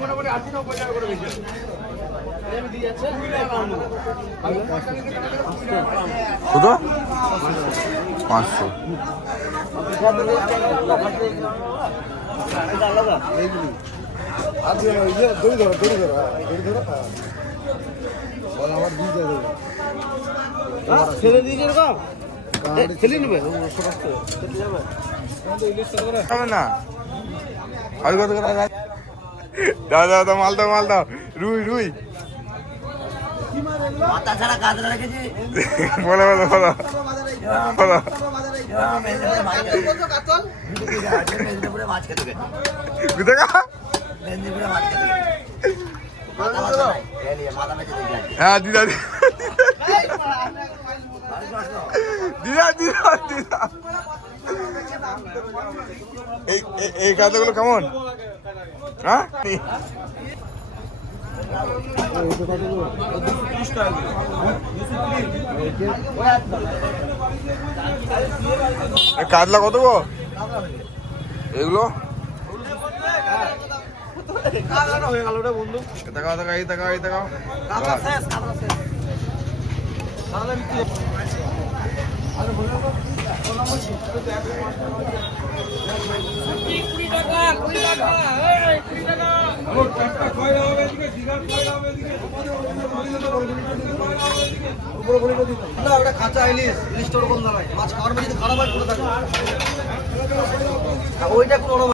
মোটামুটি 80-90 টাকা করে বেশি কত? 500। ছেড়ে দিয়ে ছেলে নেবে না আর কত করে দাও দাও দাও মাল দাও মাল দাও রুই রুই মাথা ছাড়া কাজরা রেখেছি বলো বলো বলো বলো মেদিনীপুরে মাছ খেতে গেছে কোথায় মেদিনীপুরে মাছ খেতে গেছে হ্যাঁ দিদা দিদা দিদা দিদা এই কাঁচাগুলো কেমন? হ্যাঁ কাতলা কত গো এগুলো? হয়ে গেল রে বন্ধু দেখাও দেখাও এই দেখাও এই দেখাও কাঁচা ইলিশ ইলিশটা ওরকম দাঁড়ায় মাছ খাওয়ার মধ্যে খারাপ হয় করে থাকে ওইটা কোনো